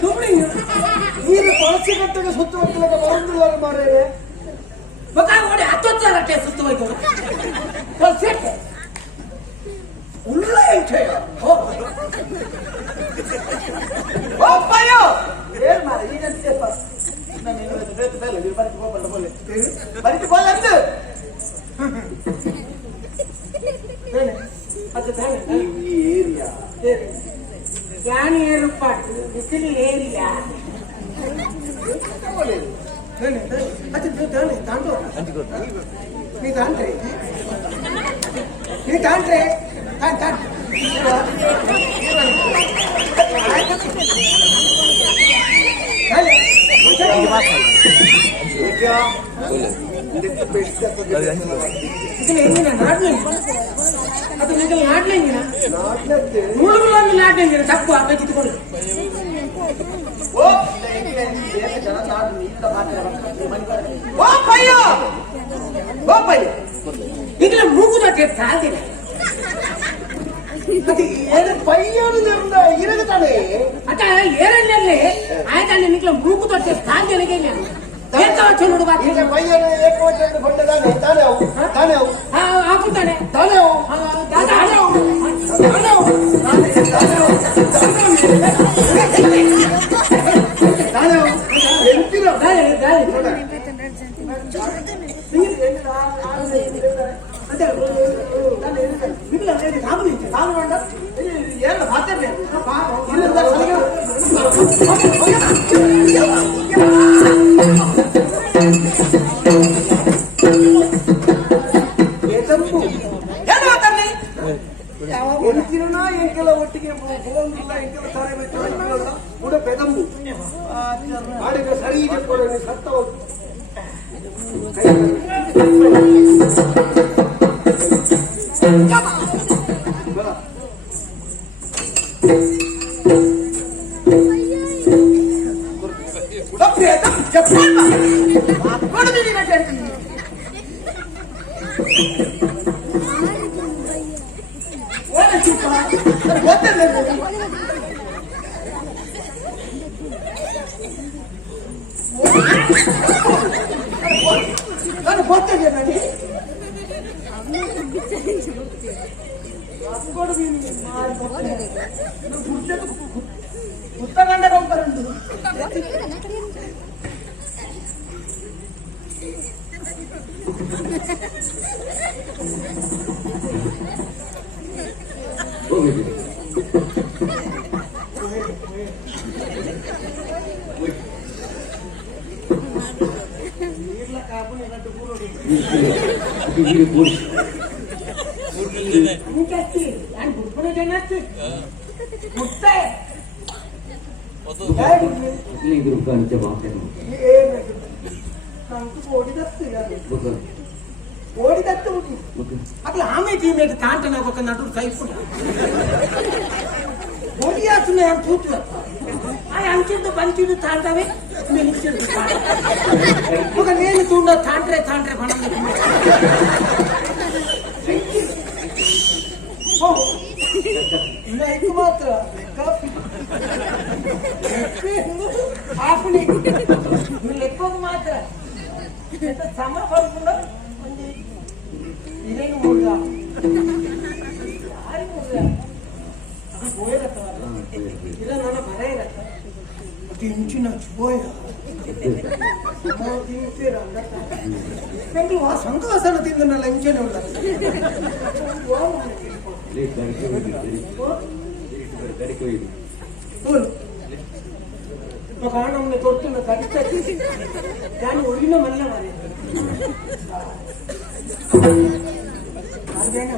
ನೀನು ತುಳಸಿ ಕಟ್ಟಗೆ ಸುತ್ತ ಹೋಗ್ಲಿಕ್ಕೆ ಬರೋದಿಲ್ಲ ಮಾರೇನೆ ಮಗ ನೋಡಿ 10 ಗಂಟೆ ಸುತ್ತ ಹೋಯ್ತು ತುಳಸಿ ಉಳ್ಳ ಎಂಟೆಯ ಓಪ್ಪಯ್ಯ ಏನ್ ಮಾರ ಈಗಂತೆ ನಾನು ಬೇರೆ ಬೇರೆ ನೀವು ಬರಿಕೆ ಹೋಗಲ್ಲ ಬೋಲೆ ಬರಿಕೆ ಬೋಲೆ ಅಂತ ಬೇರೆ ಅದು ಬೇರೆ ಈ ಏರಿಯಾ ಯಾನ್ ಏರುಪಾಡು ಬಿಸಿಲು ಏರಿಯಾ ಬೇರೆ ಅದು ಬೇರೆ ತಾಂಡು ನೀ ತಾಂಡ್ರೆ ತಾನ್ ತಾನ್ తక్కువ పెట్టుకోండి ఇక్కడ మూగుదట్టే కాదు ಇರುತ್ತಾನೆ ಅಕ್ಕ ಏರಲ್ಲೇ ಆಯ್ತಾನೆ ನಿಕ್ಲ ಮೂಗು ತೊಟ್ಟೆ ಕಾಲ್ ನನಗೆ ನೋಡು ಹಾಕುತ್ತಾನೆ ಒಟ್ಟಿಗೆ ಕೂಡ ಬೆದಂಬು ಆಡಿಗೆ ಸರಿ ಸತ್ತ ನಾನು ಗೊತ್ತಿದೆ ನನಗೆ ಉತ್ತಗಂಡ ಹೋಗ್ಬಾರಂದು అట్లా ఆమె టీమేట్ తాంట నాకు ఒక నటుడు సైపుడు ఓడి చేస్తున్నాయి అని చూస్తు అది అంచెందు పంచుడు తాంటవే నేను ఒక నేను చూడ తాంట్రే తాంట్రే పనం ఎక్కువ మాత్రం ఆపుని వీళ్ళు ఎక్కువ మాత్రం సమ పడుకుండా ಇದೇನು ಮೂರ್ಗ ಯಾರಿ ಮೂರ್ಗ ಅದು ಬೋಯರತ್ತ ಇಲ್ಲ ನನ್ನ ಬರ ಇರತ್ತ ಅದು ಇಂಚಿನ ಬೋಯ ತಿಂತೀರ ನಂಗೆ ಆ ಸಂತೋಷನ ತಿಂದನಲ್ಲ ಇಂಚನೆ ಉಂಟ ఒక ఆనంద కొడుతున్న కడిచి దాన్ని ఒడిగిన మళ్ళీ మరి అదేనా